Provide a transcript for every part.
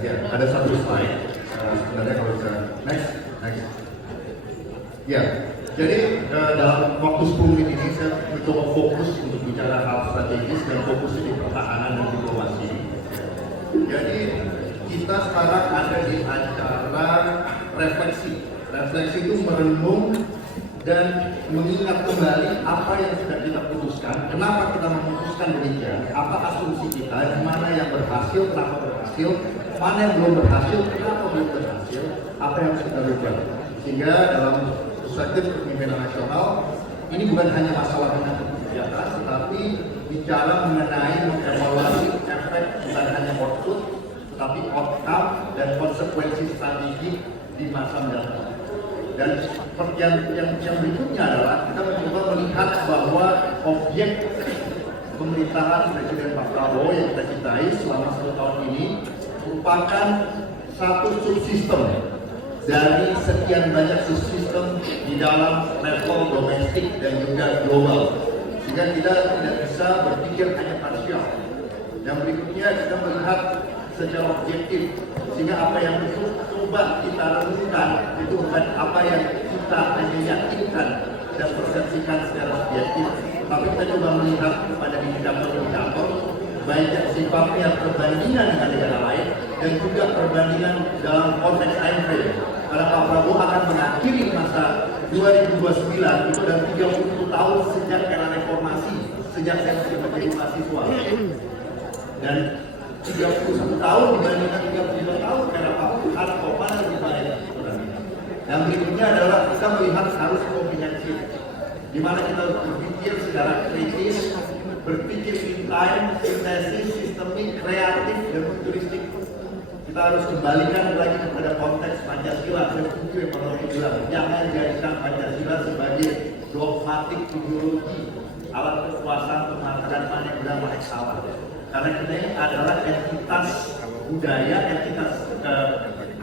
Ya, ada satu slide. Sebenarnya kalau bisa next. Ya, jadi dalam waktu 10 menit ini saya mencoba fokus untuk bicara hal strategis dan fokusnya di pertahanan dan diplomasi. Jadi kita sekarang ada di acara refleksi. Refleksi itu merenung dan mengingat kembali apa yang sudah kita putuskan, kenapa kita memutuskan demikian, apa asumsi kita, mana yang berhasil, kenapa berhasil, mana yang belum berhasil, kenapa belum berhasil, apa yang harus kita lakukan. Sehingga dalam perspektif kepemimpinan nasional, ini bukan hanya masalah dengan kebijakan, tetapi bicara mengenai mengevaluasi efek bukan hanya output, tetapi outcome dan konsekuensi strategi di masa mendatang. Dan yang berikutnya adalah kita mencoba melihat bahwa objek pemerintahan Presiden Pak Prabowo yang kita cintai selama 1 tahun ini merupakan satu subsistem dari sekian banyak subsistem di dalam level domestik dan juga global. Sehingga kita tidak bisa berpikir hanya parsial. Yang berikutnya kita melihat secara objektif, sehingga apa yang coba kita renungkan itu bukan apa yang kita hanya yakinkan dan persepsikan secara subjektif, tapi kita coba melihat kepada indikator-indikator baik yang sifatnya perbandingan dengan negara lain dan juga perbandingan dalam konteks time frame. Karena Pak Prabowo akan mengakhiri masa 2029 itu dan 30 tahun sejak era reformasi, sejak saya masih menjadi mahasiswa. Dan 31 tahun dibandingkan 32 tahun era Pak Soeharto, mana lebih baik? Yang berikutnya adalah kita melihat harus komprehensif, di mana kita harus berpikir secara kritis, berpikir in time, sintesis, sistemik, kreatif, dan futuristik. Kita harus kembalikan lagi kepada konteks Pancasila. Saya setuju yang Pak Rocky bilang, jangan jadikan Pancasila sebagai dogmatik ideologi, alat kekuasaan untuk mengatakan mana yang benar, mana yang salah. Karena kita ini adalah entitas budaya, entitas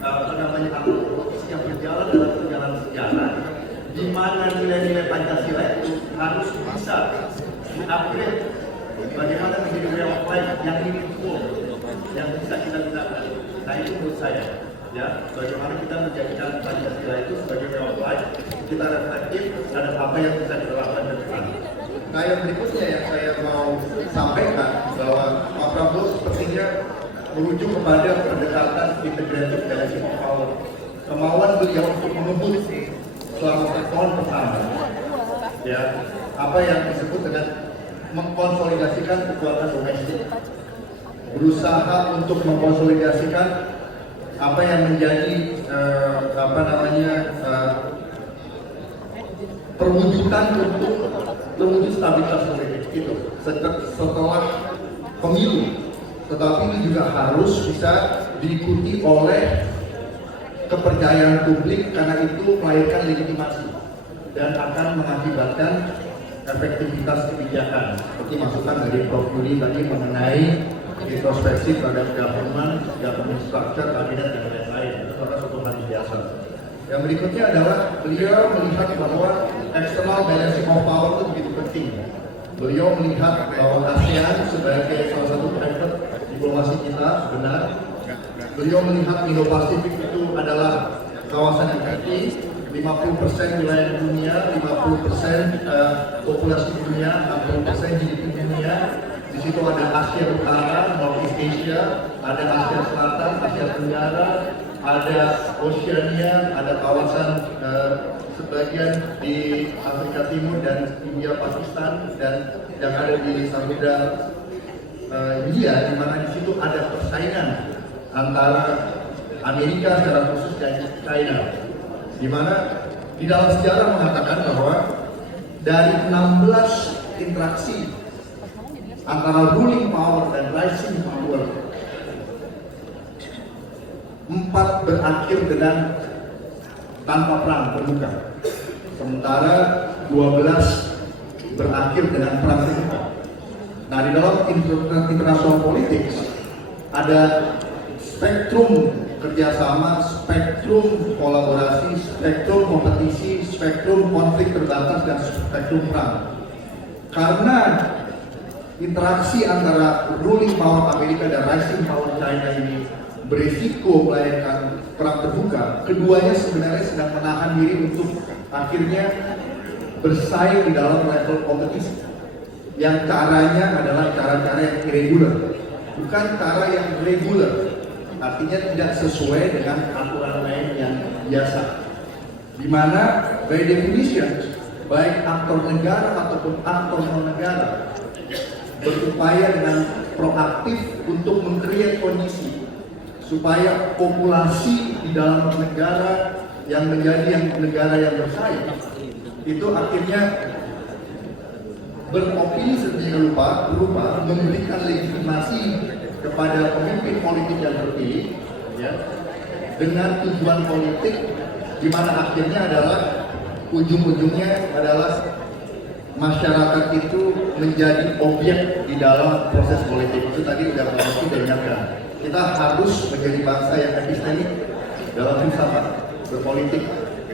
antropologis yang berjalan dalam perjalanan sejarah, di mana nilai-nilai Pancasila itu harus bisa di-upgrade bagaimana menjadi way of life yang meaningful, yang bisa kita gunakan. Nah itu menurut saya, ya, bagaimana kita menjadikan Pancasila itu sebagai way of life, kita reflektif terhadap apa yang bisa kita lakukan ke depan. Nah yang berikutnya yang saya mau sampaikan bahwa Pak Prabowo sepertinya merujuk kepada pendekatan integrated balancing of power. Kemauan beliau untuk mengebut selama tahun pertama, ya, apa yang disebut dengan mengkonsolidasikan kekuatan domestik, berusaha untuk mengkonsolidasikan apa yang menjadi perwujudan untuk mewujud stabilitas politik itu setelah pemilu. Tetapi ini juga harus bisa diikuti oleh kepercayaan publik, karena itu melahirkan legitimasi dan akan mengakibatkan efektivitas kebijakan. Seperti masukan dari Prof. Yuli tadi mengenai introspeksi terhadap government structure, kabinet dan lain-lain. Itu adalah suatu hal biasa. Yang berikutnya adalah beliau melihat bahwa external balancing of power itu begitu penting. Beliau melihat bahwa ASEAN sebagai salah satu private diplomasi kita, benar. Beliau melihat Indo-Pasifik itu adalah kawasan yang penting, 50% wilayah dunia, 50% populasi dunia, 60% GDP dunia. Di situ ada Asia Utara, Northeast Asia, ada Asia Selatan, Asia Tenggara, ada Oceania, ada kawasan sebagian di Afrika Timur dan India, Pakistan, dan yang ada di Samudra India, di mana di situ ada persaingan antara Amerika secara khusus dan China, di mana di dalam sejarah mengatakan bahwa dari 16 interaksi antara ruling power dan rising power, 4 berakhir dengan tanpa perang terbuka, sementara 12 berakhir dengan perang terbuka. Nah, di dalam international politics ada spektrum kerjasama, spektrum kolaborasi, spektrum kompetisi, spektrum konflik terbatas, dan spektrum perang. Karena interaksi antara ruling power Amerika dan rising power China ini beresiko melahirkan perang terbuka, keduanya sebenarnya sedang menahan diri untuk akhirnya bersaing di dalam level kompetisi. Yang caranya adalah cara-cara yang irregular, bukan cara yang regular, artinya tidak sesuai dengan aturan main yang biasa. Di mana by definition, baik aktor negara ataupun aktor non-negara berupaya dengan proaktif untuk meng-create kondisi supaya populasi di dalam negara yang menjadi negara yang bersaing itu akhirnya beropini sedemikian berupa memberikan legitimasi kepada pemimpin politik yang terpilih, ya, dengan tujuan politik di mana akhirnya adalah ujung-ujungnya adalah masyarakat itu menjadi objek di dalam proses politik. Itu tadi sudah diingatkan. Kita harus menjadi bangsa yang epistemik dalam filsafat berpolitik.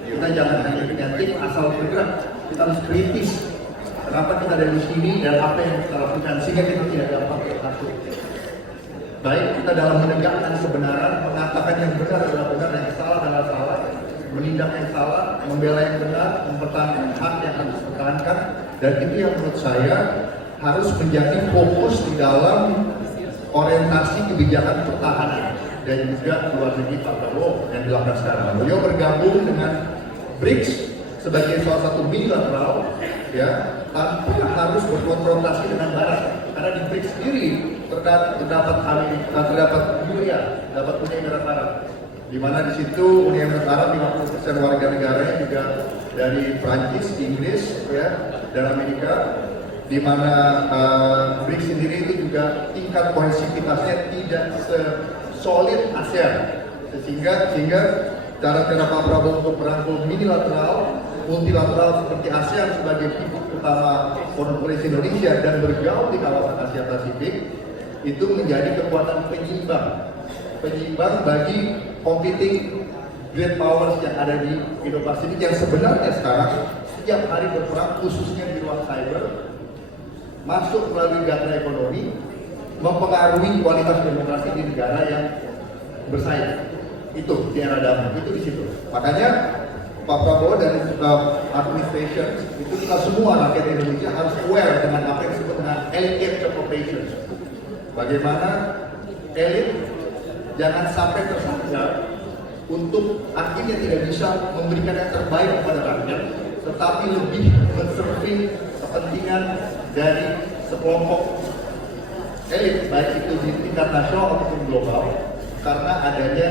Kita jangan hanya penyakit asal bergerak. Kita harus kritis. Kenapa kita ada di sini dan apa yang kita lakukan sehingga kita tidak gampang tertakut. Baik kita dalam menegakkan kebenaran, mengatakan yang benar adalah benar, yang salah adalah salah, menindak yang salah, membela yang benar, mempertahankan hak yang harus dipertahankan, dan itu yang menurut saya harus menjadi fokus di dalam orientasi kebijakan pertahanan dan juga luar negeri Pak Prabowo yang dilakukan sekarang. Beliau bergabung dengan BRICS sebagai salah satu bilateral, ya, tanpa harus berkonfrontasi dengan Barat. Karena di BRICS sendiri terdapat dapat Uni Emirat Arab, di mana di situ Uni Emirat Arab 50% warga negaranya juga dari Prancis, Inggris, ya, dan Amerika, di mana BRICS sendiri itu juga tingkat kohesivitasnya tidak sesolid ASEAN, sehingga cara-cara Pak Prabowo untuk merangkul multilateral seperti ASEAN sebagai titik utama foreign policy Indonesia dan bergaul di kawasan Asia Pasifik itu menjadi kekuatan penyeimbang bagi competing great powers yang ada di Indo-Pasifik yang sebenarnya sekarang setiap hari berperang, khususnya di ruang cyber, masuk melalui gatra ekonomi, mempengaruhi kualitas demokrasi di negara yang bersaing. Itu di era damai, itu di situ. Makanya Pak Prabowo dan administration itu kita semua rakyat Indonesia harus aware dengan apa yang disebut dengan elite capture operations. Bagaimana elit jangan sampai tersandar untuk akhirnya tidak bisa memberikan yang terbaik kepada rakyat, tetapi lebih menserving kepentingan dari sekelompok elit, baik itu di tingkat nasional ataupun global, karena adanya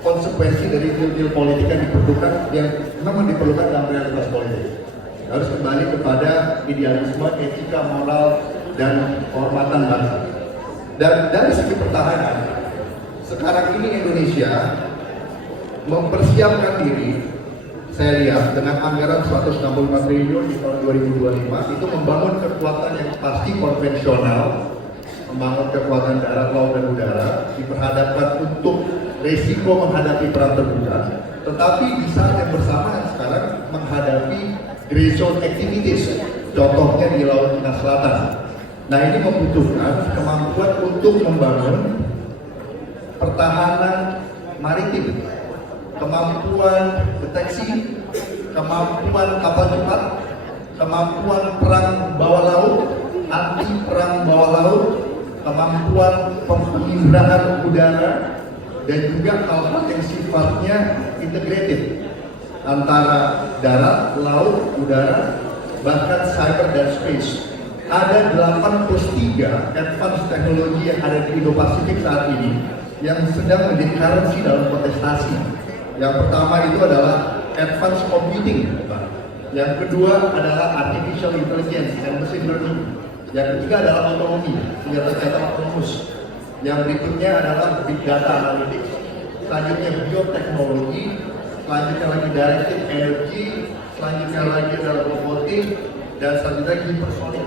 konsekuensi dari deal-deal politik yang diperlukan, yang memang diperlukan dalam realitas politik. Harus kembali kepada idealisme, etika, moral, dan kehormatan bangsa. Dan dari segi pertahanan, sekarang ini Indonesia mempersiapkan diri, saya lihat dengan anggaran 165 triliun di tahun 2025 itu membangun kekuatan yang pasti konvensional, membangun kekuatan darat, laut, dan udara, diperhadapkan untuk resiko menghadapi perang terbuka, tetapi di saat yang bersamaan sekarang menghadapi gray zone activities, contohnya di Laut Cina Selatan. Nah, ini membutuhkan kemampuan untuk membangun pertahanan maritim, kemampuan deteksi, kemampuan kapal cepat, kemampuan perang bawah laut, anti perang bawah laut, kemampuan penginderaan udara, dan juga hal-hal yang sifatnya integrated antara darat, laut, udara, bahkan cyber dan space. Ada 8+3 advance teknologi yang ada di Indo-Pasifik saat ini yang sedang menjadi currency dalam kontestasi. Yang pertama itu adalah advanced computing, yang kedua adalah artificial intelligence dan machine learning, yang ketiga adalah otonomi, senjata-senjata otonomus, yang berikutnya adalah big data analytics, selanjutnya bioteknologi, selanjutnya lagi directed energy, selanjutnya lagi adalah robotik, dan selanjutnya hypersonic.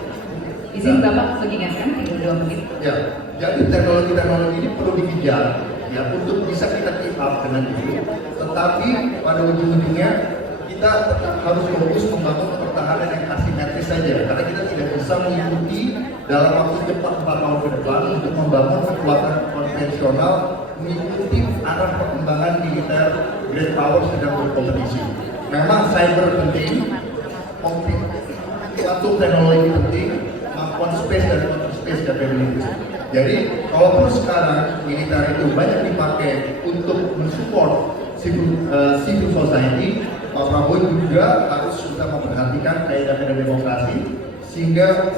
Izin Bapak mengingatkan 32 menit. Ya, jadi teknologi-teknologi ini perlu dikejar ya untuk bisa kita keep up dengan itu. Tetapi pada ujung-ujungnya kita tetap harus fokus membangun pertahanan yang asimetris saja, karena kita tidak bisa mengikuti dalam waktu cepat 4 tahun ke depan untuk membangun kekuatan konvensional mengikuti arah perkembangan militer great power sedang berkompetisi. Memang cyber penting, suatu teknologi penting, kemampuan space dan space capabilities. Jadi, kalaupun sekarang militer itu banyak dipakai untuk mensupport civil society, Pak Prabowo juga harus bisa memperhatikan kaidah-kaidah demokrasi sehingga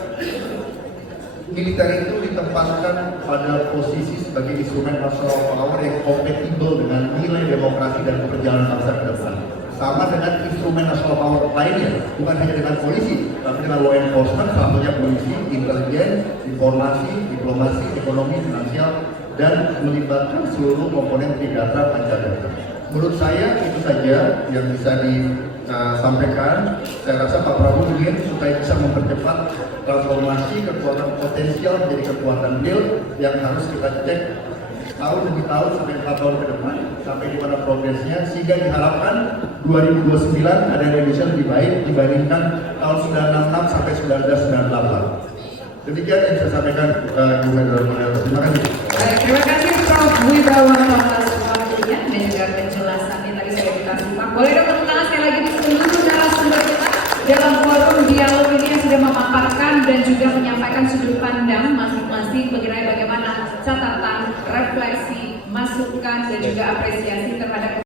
militer itu ditempatkan pada posisi sebagai instrumen national power yang kompatibel dengan nilai demokrasi dan perjalanan bangsa ke depan. Sama dengan instrumen national power lainnya, bukan hanya dengan polisi, tapi dengan law enforcement, salah satunya polisi, intelijen, informasi, diplomasi, ekonomi, finansial, dan melibatkan seluruh komponen Tridharma Pancasila. Menurut saya itu saja yang bisa disampaikan. Saya rasa Pak Prabowo ingin supaya bisa mempercepat transformasi kekuatan potensial menjadi kekuatan real yang harus kita cek tahun demi tahun sampai 4 tahun ke depan sampai di mana progresnya, sehingga diharapkan 2029 ada Indonesia lebih baik dibandingkan tahun 1966 sampai 1998. Demikian yang saya sampaikan Bu Menlu. Terima kasih. Baik, terima kasih Prof. Wibawanto atas waktunya dan juga penjelasannya tadi sudah kita simak. Boleh dong tepuk tangan sekali lagi untuk seluruh narasumber kita dalam forum dialog ini yang sudah memaparkan dan juga menyampaikan sudut pandang masing-masing mengenai bagaimana catatan, refleksi, masukan dan juga apresiasi terhadap